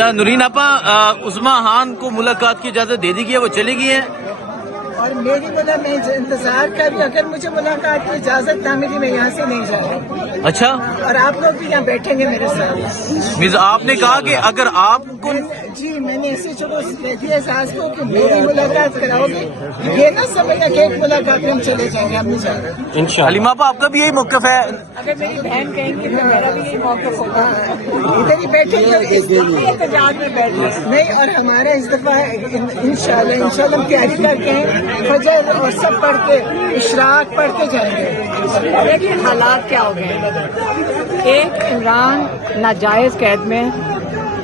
اچھا نورین آپا عظمیٰ خان کو ملاقات کی اجازت دے دی گئی ہے, وہ چلی گئی ہیں؟ اور میری میں انتظار کر رہی ہوں, اگر مجھے ملاقات کی اجازت نہ ملی میں یہاں سے نہیں جا رہی. اچھا, اور آپ لوگ بھی یہاں بیٹھیں گے میرے ساتھ. میز آپ نے کہا کہ اگر آپ کو جی میں نے ایسے چلو دے دیا احساس کو کہ میری ملاقات کراؤ گے, یہ نہ سمجھنا کہ ایک ملاقات میں ہم چلے جائیں گے, ہم نہیں جا رہے. حلیمہ آپا آپ کا بھی یہی موقف ہے؟ اگر میری بہن کہیں گی تو میرا بھی یہی موقف ہوگا, ادھر ہی بیٹھیں گے احتجاج میں بیٹھے نہیں. اور ہمارا اس دفعہ انشاءاللہ ہم تیاری کر کے ہیں, فجر اور سب پڑھ کے اشراق پڑھ کے جائیں گے. دیکھیں حالات کیا ہو گئے, ایک عمران ناجائز قید میں,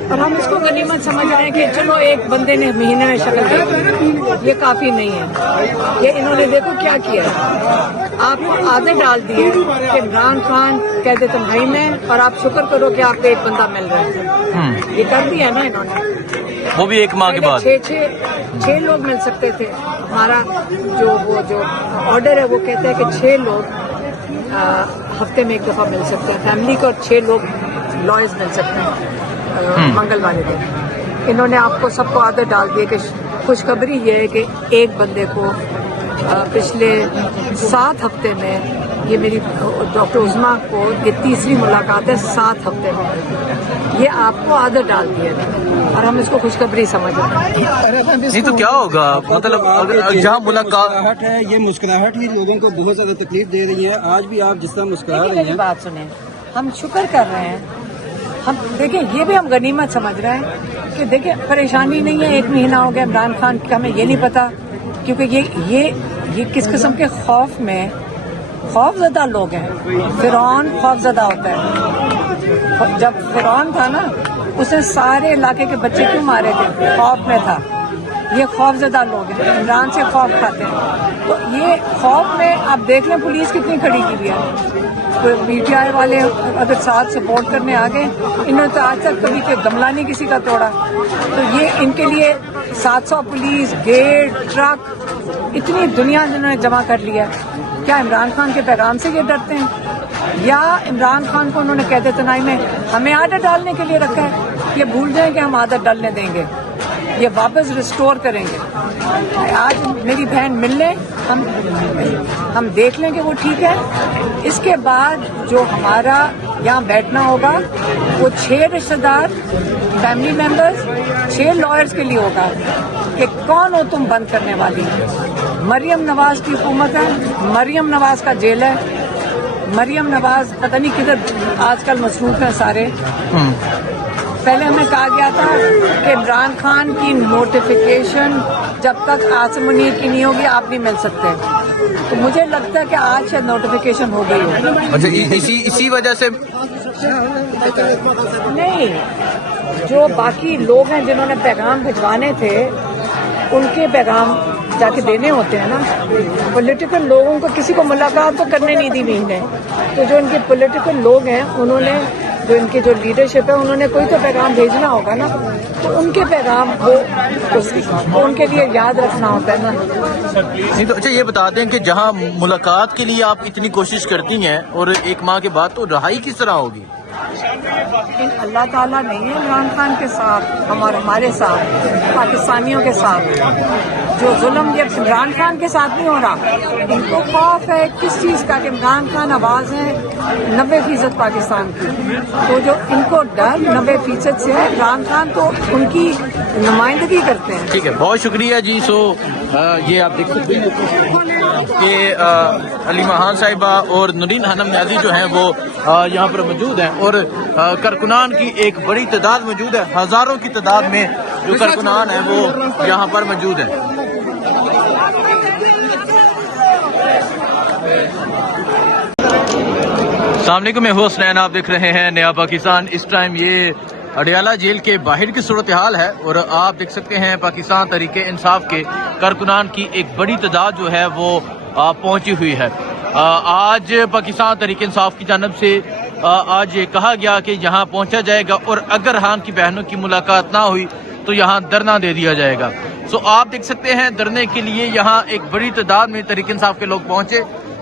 اور ہم اس کو غنیمت سمجھ رہے ہیں کہ چلو ایک بندے نے مہینے میں شکل دے دی, یہ کافی نہیں ہے. یہ انہوں نے دیکھو کیا کیا ہے, آپ کو آدھے ڈال دیے کہ عمران خان قید تنہائی میں, اور آپ شکر کرو کہ آپ کو ایک بندہ مل رہا ہے. یہ کر دیا نا انہوں نے, وہ بھی ایک ماہ کے بعد. چھ لوگ مل سکتے تھے. ہمارا جو آرڈر ہے وہ کہتا ہے کہ 6 لوگ ہفتے میں ایک دفعہ مل سکتے ہیں فیملی کو, اور 6 لوگ لائرز مل سکتے ہیں منگل والے دن. انہوں نے آپ کو سب کو عادت ڈال دی کہ خوشخبری یہ ہے کہ ایک بندے کو پچھلے 7 ہفتے میں, یہ میری ڈاکٹر عظمیٰ کو یہ تیسری ملاقات ہے 7 ہفتے میں, یہ آپ کو عادت ڈال دی ہے, اور ہم اس کو خوشخبری سمجھ رہے ہیں. نہیں تو کیا ہوگا, مطلب جہاں ملاقات ہے, یہ مسکراہٹ ہی لوگوں کو بہت زیادہ تکلیف دے رہی ہے. آج بھی آپ جس طرح مسکرا رہے ہیں, بات سنیں, ہم شکر کر رہے ہیں. ہم دیکھیں یہ بھی ہم غنیمت سمجھ رہے ہیں کہ دیکھیں پریشانی نہیں ہے. 1 مہینہ ہو گیا عمران خان کا, ہمیں یہ نہیں پتا, کیونکہ یہ کس قسم کے خوف میں خوف زدہ لوگ ہیں. فرعون خوف زدہ ہوتا ہے. جب فرعون تھا نا, اس نے سارے علاقے کے بچے کیوں مارے تھے؟ خوف میں تھا. یہ خوف زدہ لوگ ہیں, عمران سے خوف کھاتے ہیں. تو یہ خوف میں آپ دیکھ لیں پولیس کتنی کھڑی کی ہوئی ہے. پی ٹی آئی والے اگر ساتھ سپورٹ کرنے آگے, انہوں نے تو آج تک کبھی کہ گملہ نہیں کسی کا توڑا. تو یہ ان کے لیے 700 پولیس, گیٹ, ٹرک, اتنی دنیا جنہوں نے جمع کر لیا. کیا عمران خان کے پیغام سے یہ ڈرتے ہیں, یا عمران خان کو انہوں نے قید تنہائی میں ہمیں عادت ڈالنے کے لیے رکھا ہے؟ یہ بھول جائیں کہ ہم عادت ڈالنے دیں گے, یہ واپس ریسٹور کریں گے. آج میری بہن مل لیں, ہم دیکھ لیں کہ وہ ٹھیک ہے. اس کے بعد جو ہمارا یہاں بیٹھنا ہوگا وہ 6 رشتہ دار, فیملی ممبرز, 6 لائرز کے لیے ہوگا کہ کون ہو تم بند کرنے والی. مریم نواز کی حکومت ہے, مریم نواز کا جیل ہے. مریم نواز پتہ نہیں کدھر آج کل مصروف ہیں سارے. پہلے ہمیں کہا گیا تھا کہ عمران خان کی نوٹیفیکیشن جب تک عاصم منیر کی نہیں ہوگی آپ نہیں مل سکتے. تو مجھے لگتا ہے کہ آج شاید نوٹیفیکیشن ہو گئی ہے. اچھا, اسی وجہ سے نہیں, جو باقی لوگ ہیں جنہوں نے پیغام بھجوانے تھے ان کے پیغام جا کے دینے ہوتے ہیں نا. پولیٹیکل لوگوں کو کسی کو ملاقات تو کرنے نہیں دی مہینے. تو جو ان کے پولیٹیکل لوگ ہیں انہوں نے, جو ان کی جو لیڈرشپ ہے, انہوں نے کوئی تو پیغام بھیجنا ہوگا نا. تو ان کے پیغام کو ان کے لیے یاد رکھنا ہوتا ہے نا. نہیں تو اچھا یہ بتا دیں کہ جہاں ملاقات کے لیے آپ اتنی کوشش کرتی ہیں اور 1 ماہ کے بعد, تو رہائی کس طرح ہوگی؟ اللہ تعالیٰ نہیں ہے عمران خان کے ساتھ, ہمارے ساتھ, پاکستانیوں کے ساتھ. جو ظلم یہ عمران خان کے ساتھ نہیں ہو رہا, ان کو خوف ہے کس چیز کا کہ عمران خان آواز ہے 90% پاکستان کی. تو جو ان کو ڈر 90% سے ہے, عمران خان تو ان کی نمائندگی کرتے ہیں. ٹھیک ہے, بہت شکریہ جی. سو یہ آپ دیکھ سکتے ہیں کہ حلیمہ خان صاحبہ اور نورین خانم نیازی جو ہیں وہ یہاں پر موجود ہیں, اور کارکنان کی ایک بڑی تعداد موجود ہے. ہزاروں کی تعداد میں جو کارکنان ہیں وہ یہاں پر موجود ہیں. السلام علیکم, میں ہوں حسنین, آپ دیکھ رہے ہیں نیا پاکستان. اس ٹائم یہ اڈیالہ جیل کے باہر کی صورتحال ہے, اور آپ دیکھ سکتے ہیں پاکستان تحریک انصاف کے کارکنان کی ایک بڑی تعداد جو ہے وہ پہنچی ہوئی ہے. آج پاکستان تحریک انصاف کی جانب سے آج یہ کہا گیا کہ یہاں پہنچا جائے گا, اور اگر خان کی بہنوں کی ملاقات نہ ہوئی تو یہاں دھرنا دے دیا جائے گا. سو آپ دیکھ سکتے ہیں دھرنے کے لیے یہاں ایک بڑی تعداد میں تحریک انصاف کے لوگ پہنچے.